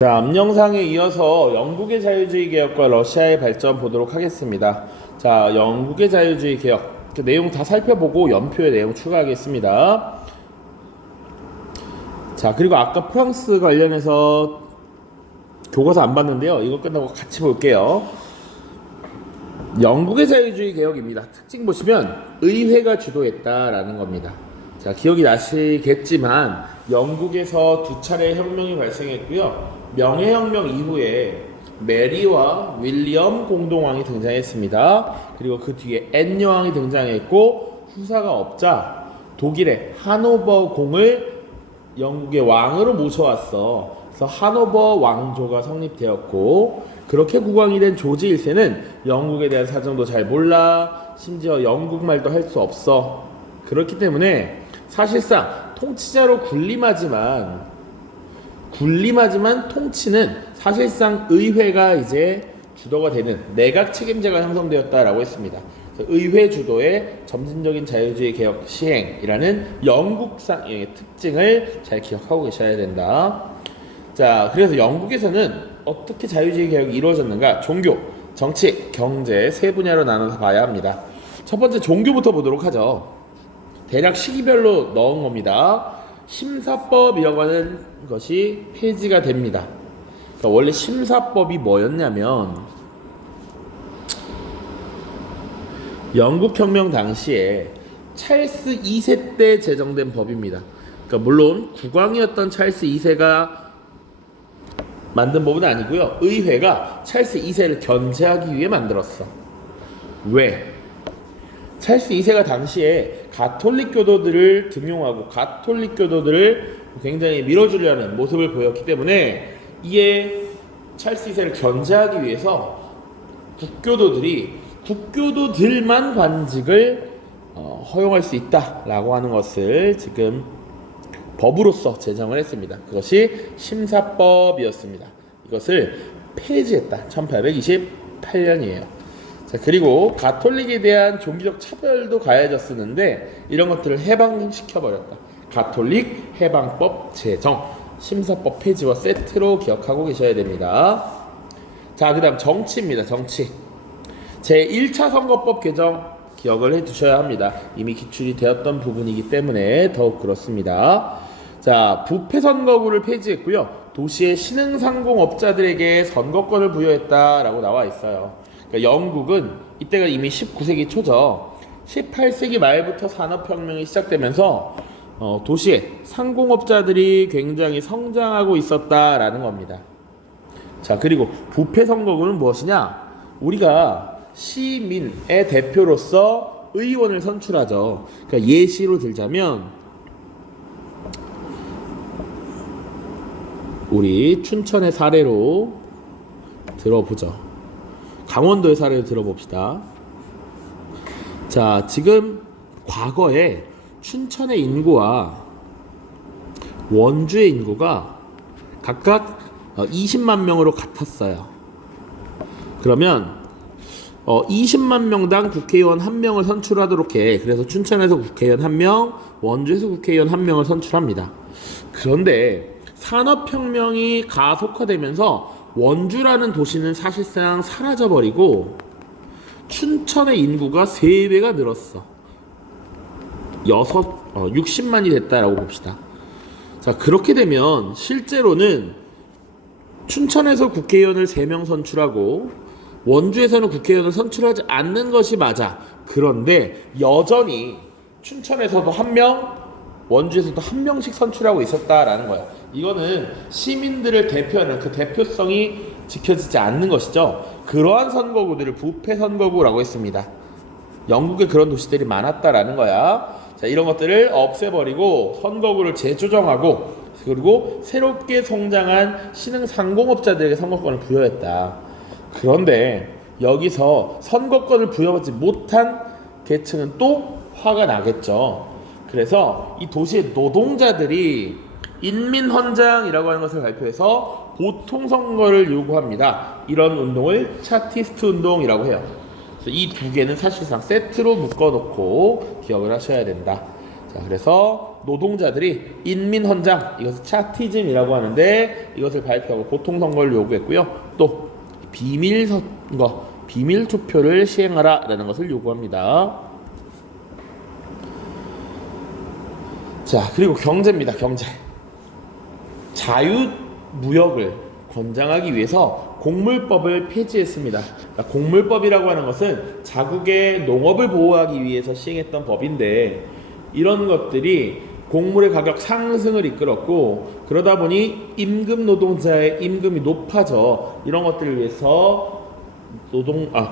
자, 앞 영상에 이어서 영국의 자유주의 개혁과 러시아의 발전 보도록 하겠습니다. 자, 영국의 자유주의 개혁 그 내용 다 살펴보고 연표의 내용 추가하겠습니다. 자, 그리고 아까 프랑스 관련해서 교과서 안 봤는데요. 이거 끝나고 같이 볼게요. 영국의 자유주의 개혁입니다. 특징 보시면 의회가 주도했다라는 겁니다. 자, 기억이 나시겠지만 영국에서 두 차례 혁명이 발생했고요. 명예혁명 이후에 메리와 윌리엄 공동왕이 등장했습니다. 그리고 그 뒤에 앤 여왕이 등장했고 후사가 없자 독일의 하노버 공을 영국의 왕으로 모셔왔어. 그래서 하노버 왕조가 성립되었고 그렇게 국왕이 된 조지 1세는 영국에 대한 사정도 잘 몰라. 심지어 영국말도 할 수 없어. 그렇기 때문에 사실상 통치자로 군림하지만 통치는 사실상 의회가 이제 주도가 되는 내각 책임제가 형성되었다라고 했습니다. 의회 주도의 점진적인 자유주의 개혁 시행이라는 영국상의 특징을 잘 기억하고 계셔야 된다. 자, 그래서 영국에서는 어떻게 자유주의 개혁이 이루어졌는가? 종교, 정치, 경제 세 분야로 나눠서 봐야 합니다. 첫 번째 종교부터 보도록 하죠. 대략 시기별로 넣은 겁니다. 심사법이라고 하는 것이 폐지가 됩니다. 그러니까 원래 심사법이 뭐였냐면 영국 혁명 당시에 찰스 2세 때 제정된 법입니다. 그러니까 물론 국왕이었던 찰스 2세가 만든 법은 아니고요. 의회가 찰스 2세를 견제하기 위해 만들었어. 왜? 찰스 2세가 당시에 가톨릭 교도들을 등용하고 가톨릭 교도들을 굉장히 밀어주려는 모습을 보였기 때문에 이에 찰스 2세를 견제하기 위해서 국교도들만 관직을 허용할 수 있다라고 하는 것을 지금 법으로서 제정을 했습니다. 그것이 심사법이었습니다. 이것을 폐지했다. 1828년이에요. 자, 그리고 가톨릭에 대한 종교적 차별도 가해졌었는데 이런 것들을 해방시켜버렸다. 가톨릭 해방법 제정, 심사법 폐지와 세트로 기억하고 계셔야 됩니다. 자, 그 다음 정치입니다. 정치. 제1차 선거법 개정 기억을 해두셔야 합니다. 이미 기출이 되었던 부분이기 때문에 더욱 그렇습니다. 자, 부패선거구를 폐지했고요. 도시의 신흥상공업자들에게 선거권을 부여했다라고 나와 있어요. 그러니까 영국은 이때가 이미 19세기 초죠. 18세기 말부터 산업혁명이 시작되면서 도시의 상공업자들이 굉장히 성장하고 있었다라는 겁니다. 자, 그리고 부패선거구는 무엇이냐? 우리가 시민의 대표로서 의원을 선출하죠. 그러니까 예시로 들자면 우리 춘천의 사례로 들어보죠. 강원도의 사례를 들어봅시다. 자, 지금 과거에 춘천의 인구와 원주의 인구가 각각 20만 명으로 같았어요. 그러면 20만 명당 국회의원 1명을 선출하도록 해. 그래서 춘천에서 국회의원 1명, 원주에서 국회의원 1명을 선출합니다. 그런데 산업혁명이 가속화되면서 원주라는 도시는 사실상 사라져버리고 춘천의 인구가 3배가 늘었어. 60만이 됐다라고 봅시다. 자, 그렇게 되면 실제로는 춘천에서 국회의원을 3명 선출하고 원주에서는 국회의원을 선출하지 않는 것이 맞아. 그런데 여전히 춘천에서도 1명, 원주에서도 1명씩 선출하고 있었다라는 거예요. 이거는 시민들을 대표하는 그 대표성이 지켜지지 않는 것이죠. 그러한 선거구들을 부패 선거구라고 했습니다. 영국에 그런 도시들이 많았다라는 거야. 자, 이런 것들을 없애버리고 선거구를 재조정하고 그리고 새롭게 성장한 신흥 상공업자들에게 선거권을 부여했다. 그런데 여기서 선거권을 부여받지 못한 계층은 또 화가 나겠죠. 그래서 이 도시의 노동자들이 인민헌장이라고 하는 것을 발표해서 보통선거를 요구합니다. 이런 운동을 차티스트 운동이라고 해요. 이 두 개는 사실상 세트로 묶어놓고 기억을 하셔야 된다. 자, 그래서 노동자들이 인민헌장, 이것을 차티즘이라고 하는데 이것을 발표하고 보통선거를 요구했고요. 또 비밀선거, 비밀투표를 시행하라 라는 것을 요구합니다. 자, 그리고 경제입니다. 경제. 자유무역을 권장하기 위해서 곡물법을 폐지했습니다. 그러니까 곡물법이라고 하는 것은 자국의 농업을 보호하기 위해서 시행했던 법인데, 이런 것들이 곡물의 가격 상승을 이끌었고, 그러다 보니 임금 노동자의 임금이 높아져 이런 것들을 위해서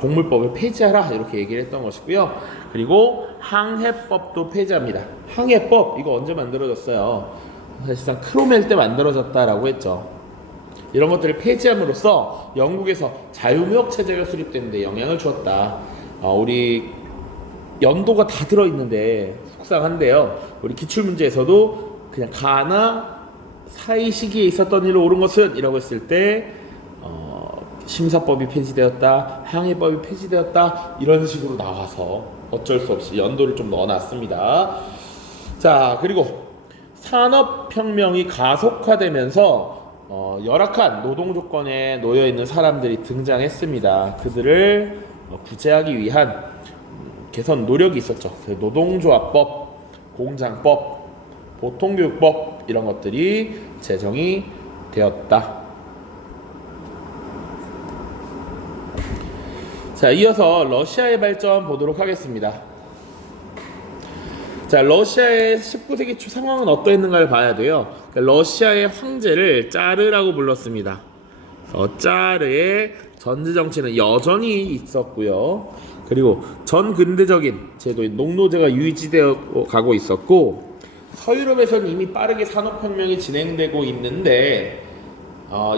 곡물법을 폐지하라 이렇게 얘기를 했던 것이고요. 그리고 항해법도 폐지합니다. 항해법, 이거 언제 만들어졌어요? 사실상 크로멜 때 만들어졌다라고 했죠. 이런 것들을 폐지함으로써 영국에서 자유무역 체제가 수립되는데 영향을 주었다. 우리 연도가 다 들어있는데 속상한데요. 우리 기출문제에서도 그냥 가나 사이 시기에 있었던 일로 옳은 것은 이라고 했을 때 심사법이 폐지되었다, 항해법이 폐지되었다, 이런 식으로 나와서 어쩔 수 없이 연도를 좀 넣어놨습니다. 자, 그리고 산업혁명이 가속화되면서 열악한 노동 조건에 놓여 있는 사람들이 등장했습니다. 그들을 구제하기 위한 개선 노력이 있었죠. 노동조합법, 공장법, 보통교육법, 이런 것들이 제정이 되었다. 자, 이어서 러시아의 발전 보도록 하겠습니다. 자, 러시아의 19세기 초 상황은 어떠했는가를 봐야 돼요. 그러니까 러시아의 황제를 짜르라고 불렀습니다. 짜르의 전제 정치는 여전히 있었고요. 그리고 전근대적인 제도인 농노제가 유지되어 가고 있었고, 서유럽에서는 이미 빠르게 산업혁명이 진행되고 있는데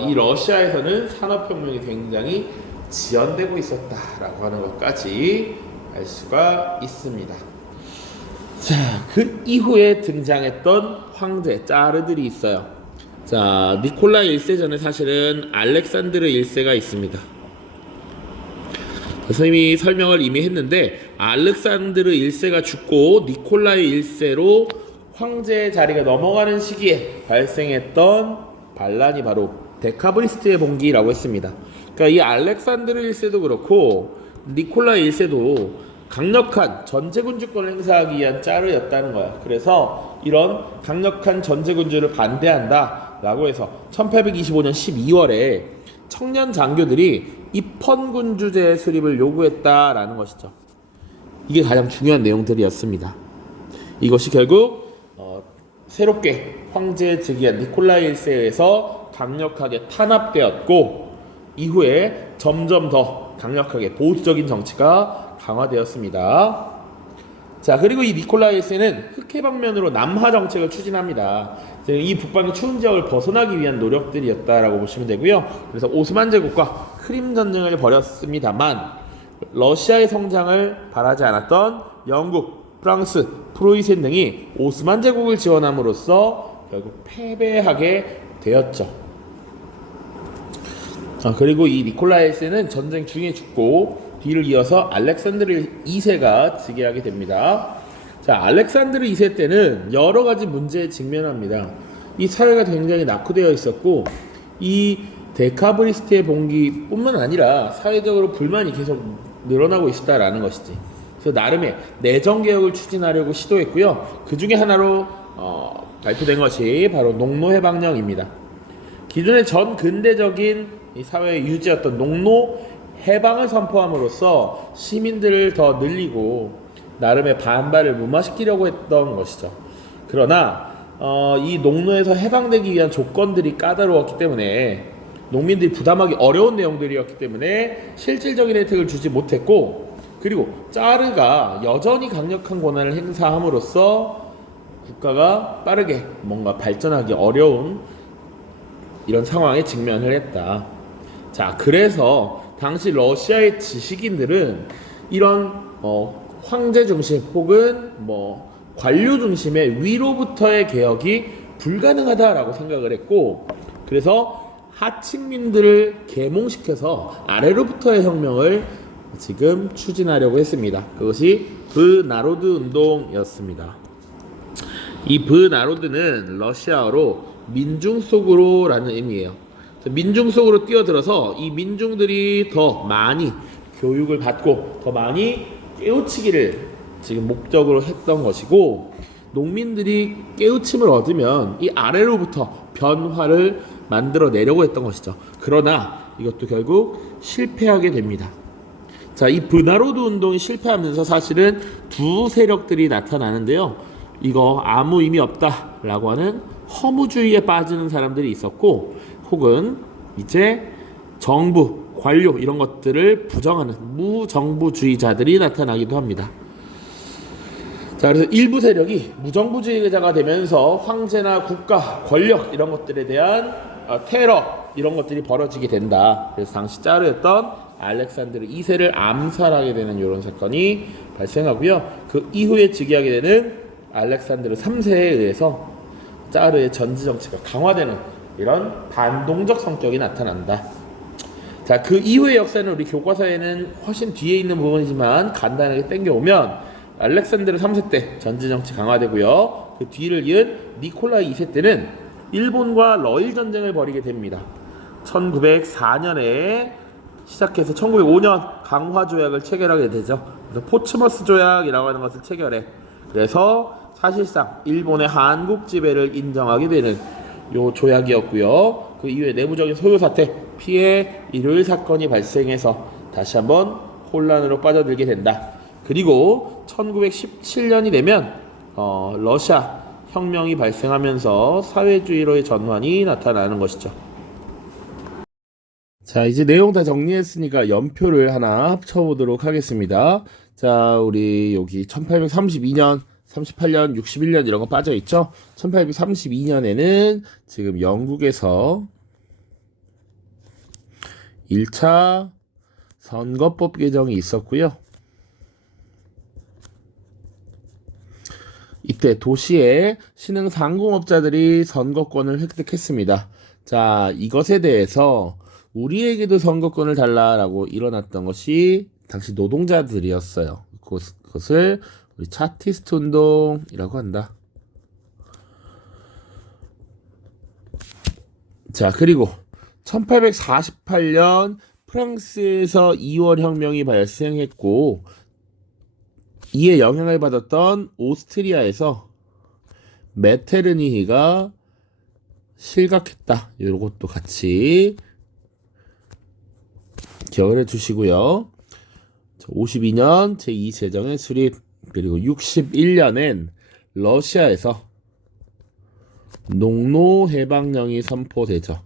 이 러시아에서는 산업혁명이 굉장히 지연되고 있었다라고 하는 것까지 알 수가 있습니다. 자, 그 이후에 등장했던 황제 짜르들이 있어요. 자, 니콜라이 1세 전에 사실은 알렉산드르 1세가 있습니다. 선생님이 설명을 이미 했는데, 알렉산드르 1세가 죽고 니콜라이 1세로 황제의 자리가 넘어가는 시기에 발생했던 반란이 바로 데카브리스트의 봉기라고 했습니다. 그러니까 이 알렉산드르 1세도 그렇고 니콜라이 1세도 강력한 전제군주권을 행사하기 위한 짜르였다는 거야. 그래서 이런 강력한 전제군주를 반대한다 라고 해서 1825년 12월에 청년 장교들이 입헌군주제 수립을 요구했다라는 것이죠. 이게 가장 중요한 내용들이었습니다. 이것이 결국 새롭게 황제 즉위한 니콜라이 1세에서 강력하게 탄압되었고, 이후에 점점 더 강력하게 보수적인 정치가 강화되었습니다. 자, 그리고 이 니콜라이 1세는 흑해 방면으로 남하 정책을 추진합니다. 이 북방의 추운 지역을 벗어나기 위한 노력들이었다라고 보시면 되고요. 그래서 오스만 제국과 크림 전쟁을 벌였습니다만, 러시아의 성장을 바라지 않았던 영국, 프랑스, 프로이센 등이 오스만 제국을 지원함으로써 결국 패배하게 되었죠. 그리고 이 니콜라이 1세는 전쟁 중에 죽고, 뒤를 이어서 알렉산드르 2세가 즉위하게 됩니다. 자, 알렉산드르 2세 때는 여러 가지 문제에 직면합니다. 이 사회가 굉장히 낙후되어 있었고, 이 데카브리스트의 봉기뿐만 아니라 사회적으로 불만이 계속 늘어나고 있었다라는 것이지. 그래서 나름의 내정 개혁을 추진하려고 시도했고요. 그 중에 하나로 발표된 것이 바로 농노해방령입니다. 기존의 전 근대적인 이 사회의 유지였던 농노 해방을 선포함으로써 시민들을 더 늘리고 나름의 반발을 무마시키려고 했던 것이죠. 그러나 이 농노에서 해방되기 위한 조건들이 까다로웠기 때문에, 농민들이 부담하기 어려운 내용들이었기 때문에 실질적인 혜택을 주지 못했고, 그리고 짜르가 여전히 강력한 권한을 행사함으로써 국가가 빠르게 뭔가 발전하기 어려운 이런 상황에 직면을 했다. 자, 그래서 당시 러시아의 지식인들은 이런 황제 중심 혹은 관료 중심의 위로부터의 개혁이 불가능하다라고 생각을 했고, 그래서 하층민들을 계몽시켜서 아래로부터의 혁명을 지금 추진하려고 했습니다. 그것이 브나로드 운동이었습니다. 이 브나로드는 러시아어로 민중 속으로라는 의미예요. 민중 속으로 뛰어들어서 이 민중들이 더 많이 교육을 받고 더 많이 깨우치기를 지금 목적으로 했던 것이고, 농민들이 깨우침을 얻으면 이 아래로부터 변화를 만들어내려고 했던 것이죠. 그러나 이것도 결국 실패하게 됩니다. 자, 이 브나로드 운동이 실패하면서 사실은 두 세력들이 나타나는데요. 이거 아무 의미 없다라고 하는 허무주의에 빠지는 사람들이 있었고, 혹은 이제 정부, 관료 이런 것들을 부정하는 무정부주의자들이 나타나기도 합니다. 자, 그래서 일부 세력이 무정부주의자가 되면서 황제나 국가, 권력 이런 것들에 대한 테러 이런 것들이 벌어지게 된다. 그래서 당시 짜르였던 알렉산드르 2세를 암살하게 되는 이런 사건이 발생하고요. 그 이후에 즉위하게 되는 알렉산드르 3세에 의해서 짜르의 전지 정치가 강화되는 이런 반동적 성격이 나타난다. 자, 그 이후의 역사는 우리 교과서에는 훨씬 뒤에 있는 부분이지만 간단하게 땡겨오면 알렉산드르 3세 때 전지 정치 강화되고요. 그 뒤를 이은 니콜라이 2세 때는 일본과 러일 전쟁을 벌이게 됩니다. 1904년에 시작해서 1905년 강화 조약을 체결하게 되죠. 그래서 포츠머스 조약이라고 하는 것을 체결해. 그래서 사실상 일본의 한국 지배를 인정하게 되는 요 조약이었고요. 그 이후에 내부적인 소요 사태, 피해, 일요일 사건이 발생해서 다시 한번 혼란으로 빠져들게 된다. 그리고 1917년이 되면 러시아 혁명이 발생하면서 사회주의로의 전환이 나타나는 것이죠. 자, 이제 내용 다 정리했으니까 연표를 하나 합쳐보도록 하겠습니다. 자, 우리 여기 1832년, 38년, 61년 이런 거 빠져있죠? 1832년에는 지금 영국에서 1차 선거법 개정이 있었고요. 이때 도시의 신흥 상공업자들이 선거권을 획득했습니다. 자, 이것에 대해서 우리에게도 선거권을 달라라고 일어났던 것이 당시 노동자들이었어요. 그것을 우리 차티스트 운동이라고 한다. 자, 그리고 1848년 프랑스에서 2월 혁명이 발생했고, 이에 영향을 받았던 오스트리아에서 메테르니히가 실각했다. 이것도 같이 기억을 해주시고요. 52년 제2제정의 수립, 그리고 61년엔 러시아에서 농노해방령이 선포되죠.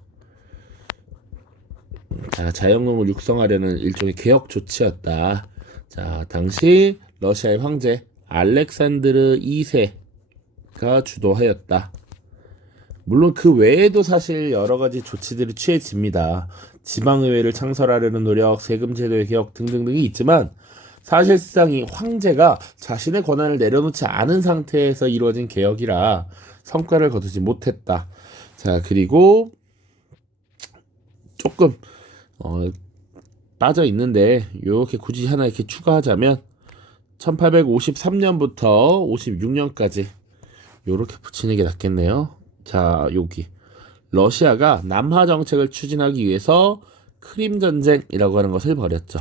자, 자영농을 육성하려는 일종의 개혁 조치였다. 자, 당시 러시아의 황제 알렉산드르 2세가 주도하였다. 물론 그 외에도 사실 여러 가지 조치들이 취해집니다. 지방의회를 창설하려는 노력, 세금 제도의 개혁 등등등이 있지만, 사실상 이 황제가 자신의 권한을 내려놓지 않은 상태에서 이루어진 개혁이라 성과를 거두지 못했다. 자, 그리고 조금 빠져 있는데 이렇게 굳이 하나 이렇게 추가하자면 1853년부터 56년까지 이렇게 붙이는 게 낫겠네요. 자, 여기 러시아가 남하 정책을 추진하기 위해서 크림 전쟁이라고 하는 것을 벌였죠.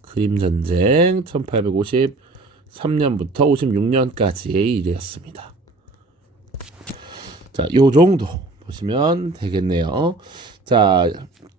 크림 전쟁 1853년부터 56년까지의 일이었습니다. 자, 요 정도 보시면 되겠네요. 자,